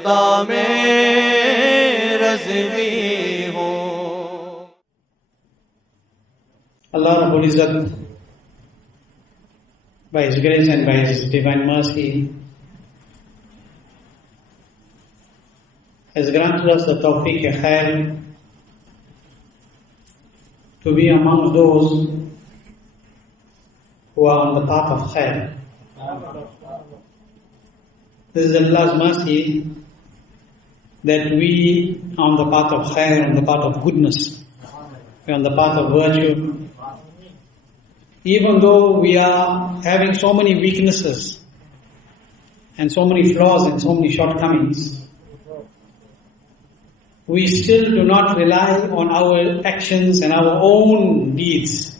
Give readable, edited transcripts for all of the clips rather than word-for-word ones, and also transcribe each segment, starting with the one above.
खुदा में रज़वी हो। Allah Rabbul Izzat, by His grace and by His divine mercy, has granted us the tawfiq-e-khair to be among those who are on the path of khair. This is Allah's mercy that we are on the path of khair, on the path of goodness, we are on the path of virtue. Even though we are having so many weaknesses and so many flaws and so many shortcomings, we still do not rely on our actions and our own deeds,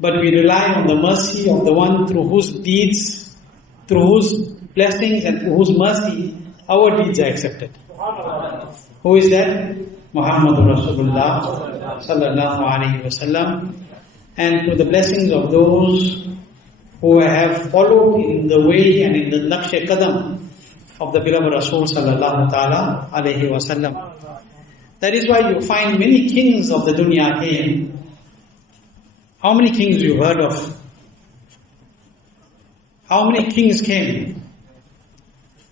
but we rely on the mercy of the one through whose deeds, through whose blessings and through whose mercy our deeds are accepted. Who is that? Muhammadur Rasulullah sallallahu alaihi wasallam. And through the blessings of those who have followed in the way and in the naqsh-e-qadam of the beloved Rasul sallallahu ta'ala alayhi wa sallam. That is why you find many kings of the dunya came. How many kings you heard of? How many kings came?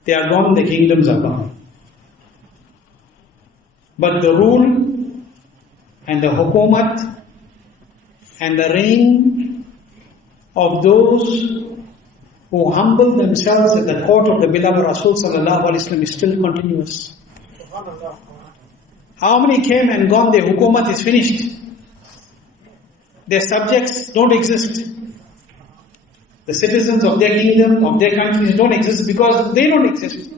They are gone, the kingdoms are gone. But the rule and the hukumat and the reign of those who humble themselves at the court of the beloved Rasul sallallahu alaihi wasallam is still continuous. How many came and gone? Their hukumat is finished. Their subjects don't exist. The citizens of their kingdom, of their countries don't exist because they don't exist.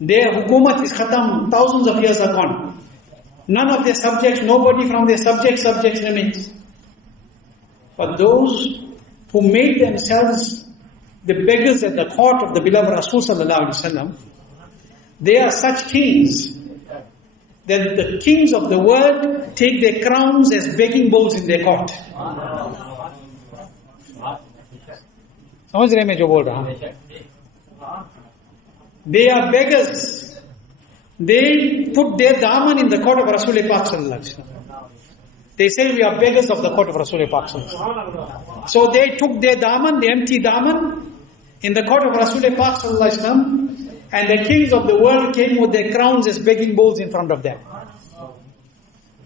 Their hukumat is khatam. Thousands of years are gone. None of their subjects, nobody from their subjects remains. But those who made themselves the beggars at the court of the beloved Rasul sallallahu alaihi wasallam, they are such kings that the kings of the world take their crowns as begging bowls in their court. समझ रहे मैं जो बोल रहा हूं? They are beggars. They put their daman in the court of Rasul Pak sallallahu alaihi wasallam. They say we are beggars of the court of Rasul Pak sallallahu alaihi wasallam. So they took their daman, the empty daman, in the court of Rasul Pak sallallahu alaihi wasallam, and the kings of the world came with their crowns as begging bowls in front of them.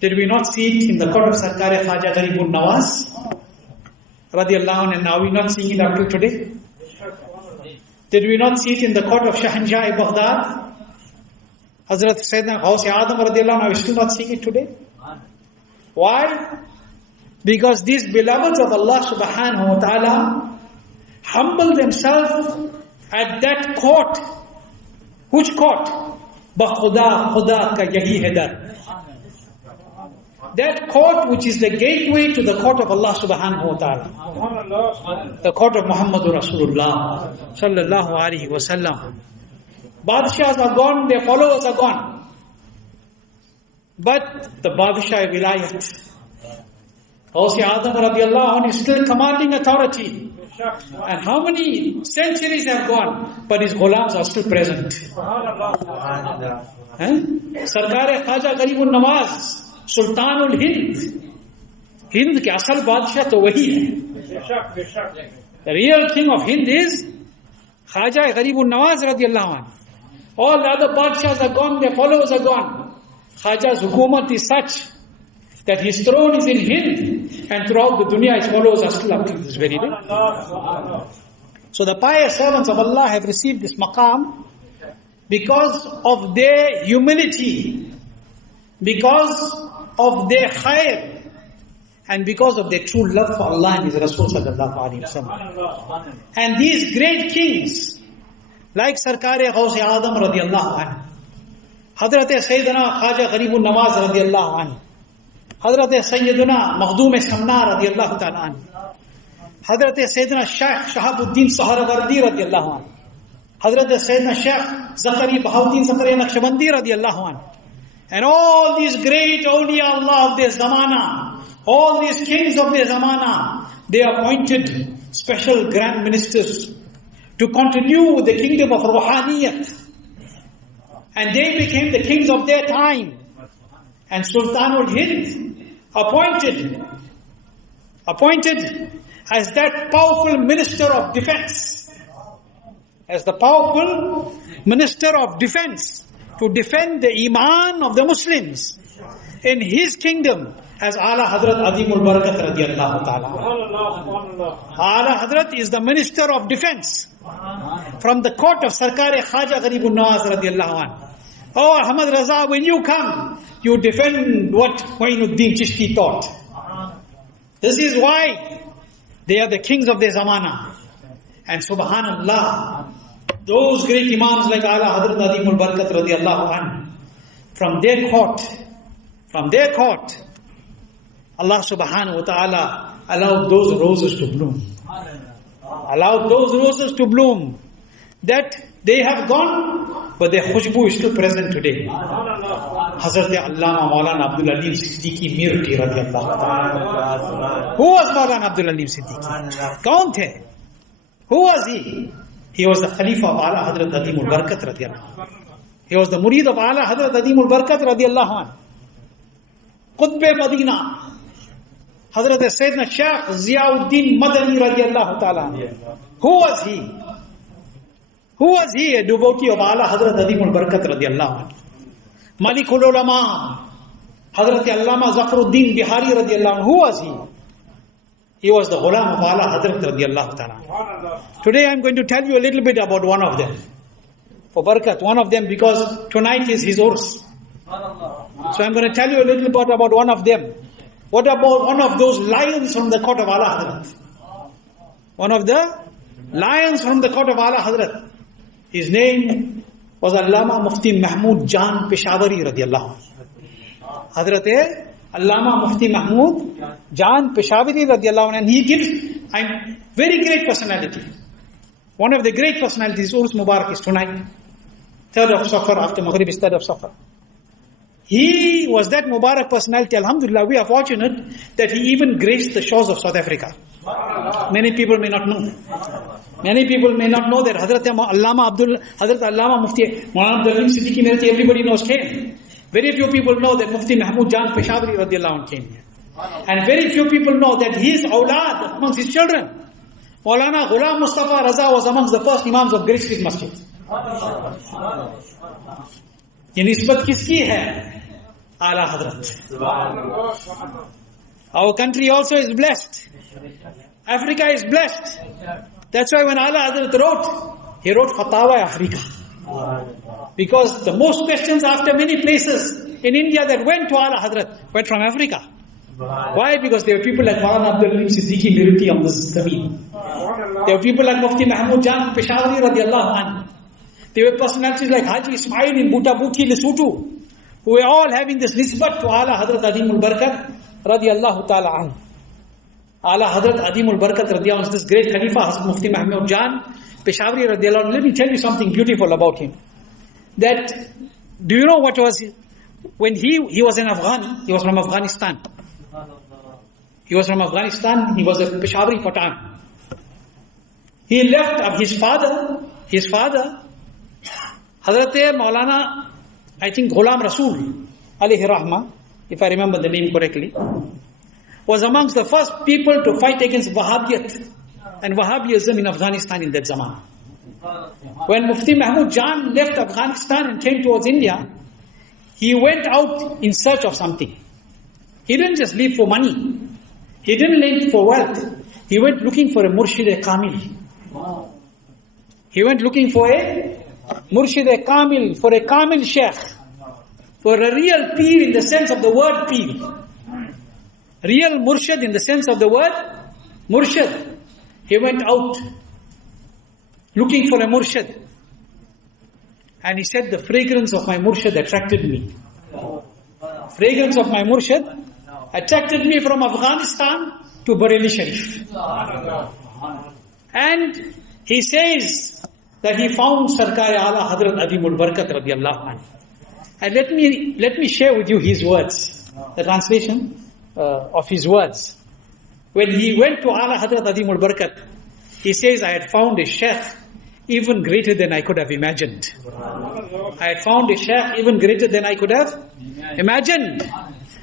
Did we not see it in the court of Sarkar-e Khaja Garibun Nawaz Radhi Allah, and are we not seeing it up to today? Did we not see it in the court of Shahanshah-e Baghdad? Hazrat Sayyidina Khawsi-e-Adam Radhi Allah, are we still not seeing it today? Why? Because these beloveds of Allah subhanahu wa ta'ala humble themselves at that court. Which court? Bakhuda Khuda ka yahi hai dar. That court which is the gateway to the court of Allah subhanahu wa ta'ala. The court of Muhammadur Rasulullah sallallahu alaihi wasallam. Badshahs are gone, their followers are gone. But the Badshah-e-Wilayat, Khawsi-e-Adam radiallahu anhu, is still commanding authority. And how many centuries have gone, but his ghulams are still present. Sarkar-e Khaja Garibun Nawaz, Sultanul Hind. Hind ke asal Badshah to wahi hai. The real king of Hind is Khaja Garibun Nawaz radiallahu anhu. All the other Badshahs are gone, their followers are gone. Khaja's hukumat is such that his throne is in Hind, and throughout the dunya his followers are still up to this very day. So the pious servants of Allah have received this maqam because of their humility, because of their khair, and because of their true love for Allah and His Rasul sallallahu alaihi wasallam. And these great kings, like Sarkar-e Khawsi-e-Adam radiyallahu anhu, Hazrat Sayyidina Khaja Garibun Nawaz radiyallahu anhu, Hazrat Sayyidina Makhdum-e Samna radiyallahu ta'ala anhu, Hazrat Sayyidina Shaykh Shahabuddin Sahrawardi radiyallahu anhu, Hazrat Sayyidina Shaykh Zakari Bahauddin Zakari Naqshbandi radiyallahu anhu, and all these great awliya Allah of their zamana, all these kings of their zamana, they appointed special grand ministers to continue with the kingdom of Ruhaniyat. And they became the kings of their time. And Sultanul Hind appointed as that powerful minister of defense. As the powerful minister of defense to defend the Iman of the Muslims in his kingdom as Ala Hazrat Adimul Barakat radiyallahu ta'ala. Ala Hazrat is the minister of defense from the court of Sarkar-e Khaja Gharibun Nawaz radiyallahu anhu. Oh Ahmad Raza, when you come, you defend what Muinuddin Chishti taught. This is why they are the kings of their zamana. And subhanallah, those great imams like Ala Hazrat Adimul Barakat radiyallahu anhu, from their court, Allah subhanahu wa ta'ala allowed those roses to bloom. Allowed those roses to bloom. That they have gone, but their khushbu is still present today. Hazrat Allama Maulana Abdul Alim Siddiqui Mirti radiyallahu ta'ala. Who was Maulana Abdul Alim Siddiqui? Kaun the? Who was he? He was the Khalifa of Ala Hazrat Adimul Barakat radiyallahu. He was the murid of Ala Hazrat Adimul Barakat radiyallahu anhu. Qutb-e Madina, Hazrat Sayyidina Shaykh Ziauddin Madani radiyallahu ta'ala. Who was he? Who was he? A devotee of Ala Hazrat Adimul Barakat radiyallahu anhu. Malikul Ulama, Hazrat Allama Zafaruddin Bihari radiyallahu anhu. Who was he? He was the ghulam of Ala Hazrat radiyallahu ta'ala. Today I am going to tell you a little bit about one of them. For barakat, one of them, because tonight is his urs. So I'm going to tell you a little bit about one of them. What about one of those lions from the court of Ala Hazrat? One of the lions from the court of Ala Hazrat. His name was Allama Mufti Mahmood Jaan Peshawari رضي الله. Hazrat Allama Mufti Mahmood Jaan Peshawari رضي الله. And he gives a very great personality. One of the great personalities, Urs Mubarak, is tonight. 3rd of Safar, after Maghrib is 3rd of Safar. He was that Mubarak personality. Alhamdulillah, we are fortunate that he even graced the shores of South Africa. Many people may not know. Many people may not know that Hazrat Allama Mufti Siddiqui Mirati, everybody knows, came. Very few people know that Mufti Mahmood Jaan Peshawari رضي الله عنه came here. And very few people know that his awlad, amongst his children, Maulana Ghulam Mustafa Raza was amongst the first imams of Great Street Masjid. ये निस्बत किसकी है? Ala Hazrat. Our country also is blessed. Africa is blessed. That's why when Ala Hazrat wrote, he wrote Fatawa Africa. Because the most questions after many places in India that went to Ala Hazrat went from Africa. Why? Because there were people like Maulana Abdul Alim Siddiqui Mirti on this Zameen. There were people like Mufti Mahmood Jaan Peshawari radiyallahu anhu. There were personalities like Haji Ismail in Butabuki, Lesotho, who were all having this nisbat to Ala Hazrat Adimul Barakat radiyallahu ta'ala anhu. Ala Hazrat Adimul Barakat radiyallahu anhu, this great Khalifa, Hazrat Mufti Mahmood Jaan Peshawari radiyallahu anhu. Let me tell you something beautiful about him. That, do you know what was, when he was an Afghani, he was from Afghanistan. He was from Afghanistan, he was a Peshawari Pathan. He left his father, Hazrat Maulana, I think Ghulam Rasul, alayhi rahma, if I remember the name correctly, was amongst the first people to fight against Wahhabiyat and Wahhabism in Afghanistan in that zaman. When Mufti Mahmood Jaan left Afghanistan and came towards India, he went out in search of something. He didn't just leave for money. He didn't leave for wealth. He went looking for a Murshid-e-Kamil. He went looking for a Murshid-e-Kamil, for a Kamil Sheikh, for a real Peer in the sense of the word Peer. Real Murshid in the sense of the word Murshid. He went out looking for a Murshid. And he said, the fragrance of my Murshid attracted me. Fragrance of my Murshid attracted me from Afghanistan to Bareilly Sharif. And he says that he found Sarkar-e-Ala Hazrat Adimul Barakat radiyallahu anhu. And let me share with you his words, the translation of his words. When he went to Ala Hazrat Adimul Barakat, he says, I had found a sheikh even greater than I could have imagined. I had found a shaykh even greater than I could have imagined.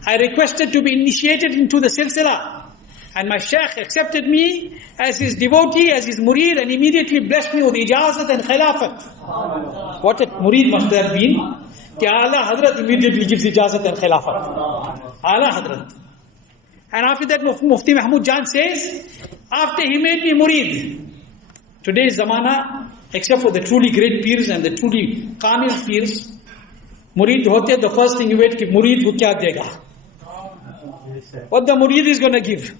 I requested to be initiated into the silsila. And my shaykh accepted me as his devotee, as his murid, and immediately blessed me with ijazat and khilafat. What a murid must have been. Ki Ala Hazrat immediately gives ijazat and khilafat. Ala Hazrat. And after that Mufti Mahmood Jaan says, after he made me murid, today's zamana, except for the truly great peers and the truly kamil peers, murid hote, the first thing you wait, ki murid ko kya dega? What the murid is going to give?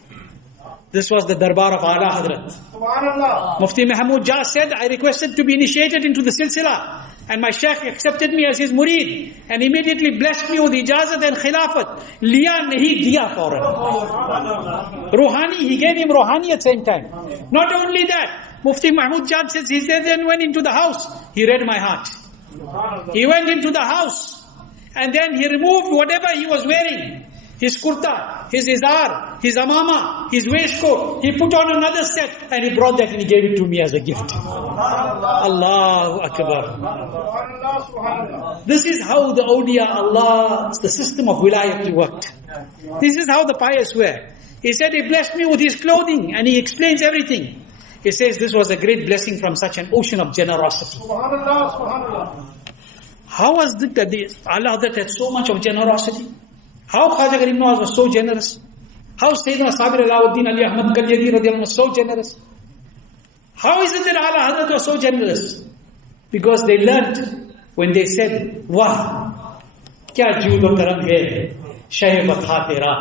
This was the darbar of Ala Hazrat. Mufti Mahmood Jaan said, I requested to be initiated into the silsila. And my shaykh accepted me as his murid. And immediately blessed me with ijazat and khilafat. Liya nahi diya fauran. Ruhani, he gave him Ruhani at the same time. Not only that, Mufti Mahmood Jaan says, he said, then went into the house. He read my heart. He went into the house. And then he removed whatever he was wearing. His kurta, his izar, his amama, his waistcoat. He put on another set and he brought that and he gave it to me as a gift. Allahu Akbar. This is how the awliya Allah, the system of wilayat worked. This is how the pious were. He said he blessed me with his clothing and he explains everything. He says this was a great blessing from such an ocean of generosity. How was it that Allah had so much of generosity? How Khaja Garib Nawaz was so generous? How Sayyidina Sabir Alauddin Ali Ahmad Qalyadi Radhi Allah was so generous? How is it that Ala Hazrat was so generous? Because they learnt when they said, Wah, kya jood o karam hai, shahe batha tera,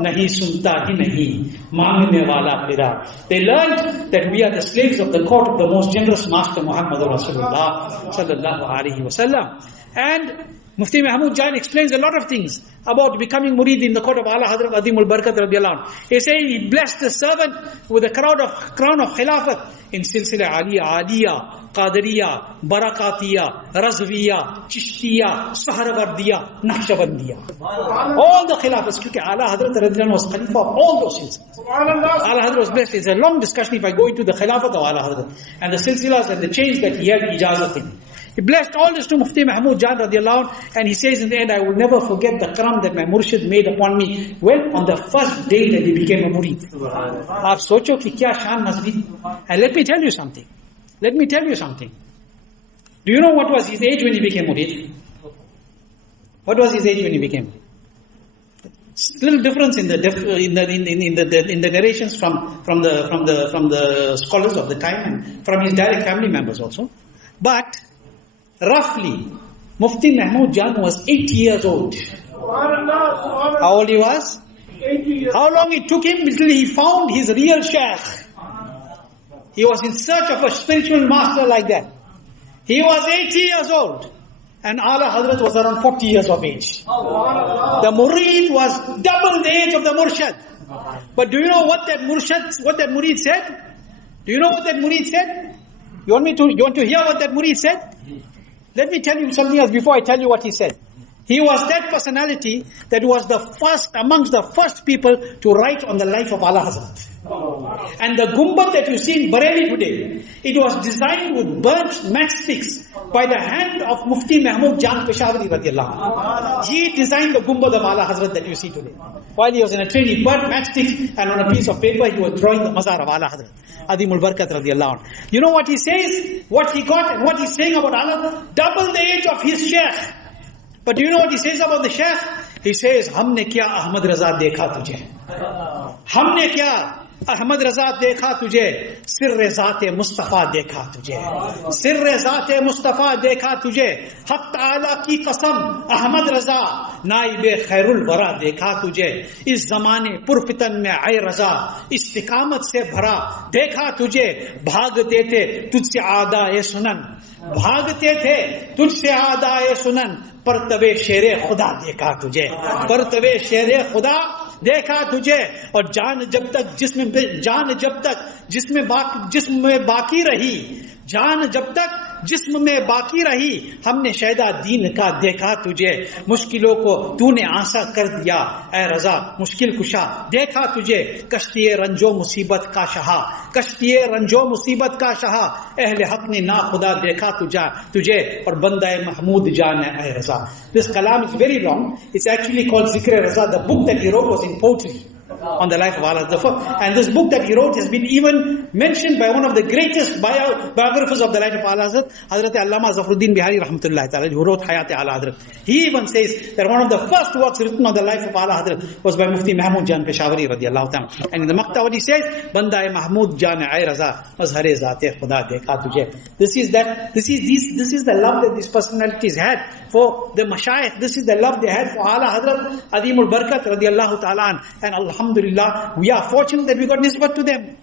nahi sunta hi nahi, maangne wala tera. They learnt that we are the slaves of the court of the most generous master Muhammad Rasulullah sallallahu alaihi wasallam. And Mufti Mahmood Jaan explains a lot of things about becoming murid in the court of Ala Hazrat Adimul Barakat Radhi Allah. He says he blessed the servant with a crown of khilafat in Silsila Aliya, Aliya, Qadiriya, Barakatiya, Razviya, Chishtiya, Saharawardiya, Naqshbandiya. All the khilafats, because Ala Hazrat Radhi Allah was Khalifa of all those silsilas. Ala Hazrat was blessed. It's a long discussion if I go into the khilafat of Ala Hazrat and the silsilas and the chains that he had ijazat in. He blessed all this to Mufti Mahmood Jaan Radhi Allah, and he says in the end, I will never forget the karam that my murshid made upon me when on the first day that he became a murid. Aap socho ki kya shaan nazri. And let me tell you something. Do you know what was his age when he became murid? What was his age when he became? Little difference in the narrations from the scholars of the time and from his direct family members also. But roughly, Mufti Mahmood Jaan was 80 years old. How old he was? 80 years. How long it took him until he found his real shaykh? He was in search of a spiritual master like that. He was 80 years old. And Ala Hazrat was around 40 years of age. The murid was double the age of the murshid. But do you know what that murid said? Do you know what that murid said? You want to hear what that murid said? Let me tell you something else before I tell you what he said. He was that personality that was the first, amongst the first people to write on the life of Ala Hazrat. And the gumbad that you see in Bareilly today, it was designed with burnt matchsticks by the hand of Mufti Mahmood Jaan Peshawari رضي الله. He designed the gumbad of Ala Hazrat that you see today. While he was in a train, he burnt matchsticks and on a piece of paper he was drawing the mazar of Ala Hazrat Adimul Barakat رضي الله. You know what he says? What he got and what he's saying about Allah? Double the age of his sheikh. But do you know what he says about the sheikh? He says, हमने क्या अहमद रजा देखा तुझे? हमने क्या अहमद रजा देखा तुझे? सिर्र ज़ात मुस्तफा देखा तुझे? सिर्र ज़ात मुस्तफा देखा तुझे? हक ताला की कसम अहमद रजा नाइबे खैरुल वरा देखा तुझे? इस ज़माने पुरफितन में आए रजा इस्तिकामत से भरा देखा तुझे? भागते थे तुझसे आदाए सुनन, भागते थे तुझसे आदाए सुनन, पर तवे शेरे खुदा देखा तुझे, पर तवे शेरे खुदा देखा तुझे। और जान जब तक जिस्म में बाकी रही, जान जब तक जिस्म में बाकी रही, हमने शहदा दीन का देखा तुझे, मुश्किलों को तूने आसा कर दिया ऐ रजा मुश्किल कुशा, देखा तुझे कश्तिए रंजो मुसीबत का शहा, कश्तिए रंजो मुसीबत का शहा, अहले हक ने ना खुदा देखा तुझे और बंदा महमूद जान ऐ रजा. This kalam is very long. It's actually called Zikr Raza. The book that he wrote was in poetry on the life of Allah. And this book that he wrote has been even mentioned by one of the greatest biographers of the life of Allah, Hazrat Allama Zafruddin Bihari Rahmatullahi Ta'ala, who wrote Hayat-e-Ala Hazrat. He even says that one of the first works written on the life of Allah Hazrat was by Mufti Mahmood Jaan Peshawari رضي الله. And in the Maqta what he says, Banda Mahmood Jaan Ay Raza, Mazhare Zate Khuda Dekha Tujhe. This is the love that these personalities had for the Mashayikh. This is the love they had for Allah Hazrat Adimul Barakat رضي الله تعالى. And Alhamdulillah, we are fortunate that we got nisbat to them.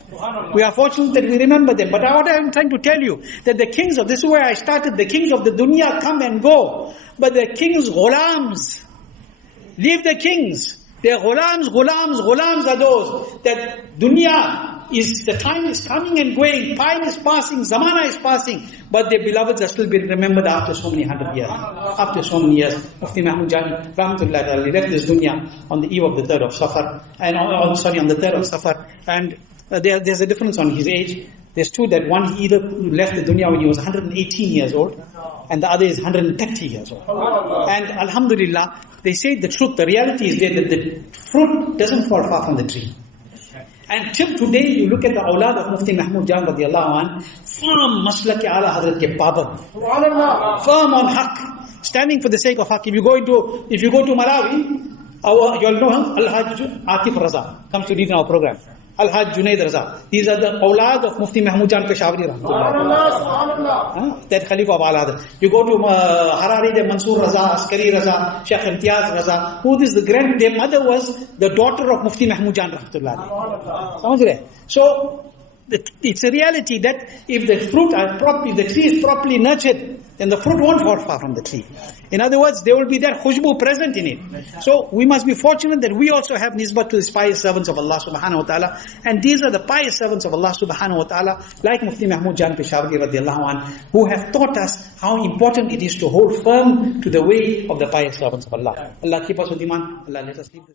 We are fortunate that we remember them. But what I am trying to tell you, that the kings of, this is where I started, the kings of the dunya come and go. But the kings' ghulams, leave the kings. Their ghulams are those that dunya is, the time is coming and going, time is passing, zamana is passing, but their beloveds are still being remembered after so many hundred years. After so many years, Mufti Mahmood Jaan Rahmatullah left this dunya on the eve of the 3rd of Safar, and on the 3rd of Safar, and there's a difference on his age. There's two, that one he either left the dunya when he was 118 years old, and the other is 130 years old. And Alhamdulillah, they say the truth, the reality is there, that the fruit doesn't fall far from the tree. And till today, you look at the awlad of Mufti Mahmood Jaan رضي الله عنه, firm Khalifa-e-Ala Hazrat ke paband, firm on haq, standing for the sake of haq. If you go to Malawi, you'll know Al-Hajj Atif Raza comes to lead in our program. Al-Hajj Junaid Raza. These are the awlad of Mufti Mahmood Jaan Peshawari that Khalifa-e-Ala-Hazrat. You go to Harari, the Mansoor Raza, Askari Raza, Sheikh Imtiaz Raza. Who is their mother was the daughter of Mufti Mahmood Jaan Rahmatullah. So it's a reality that if the tree is properly nurtured, then the fruit won't fall far from the tree. In other words, there will be that khushbu present in it. So we must be fortunate that we also have nisbat to these pious servants of Allah subhanahu wa ta'ala. And these are the pious servants of Allah subhanahu wa ta'ala, like Mufti Mahmood Jaan Peshawari رضي الله عنه, who have taught us how important it is to hold firm to the way of the pious servants of Allah. Allah keep us with iman. Allah let us leave this.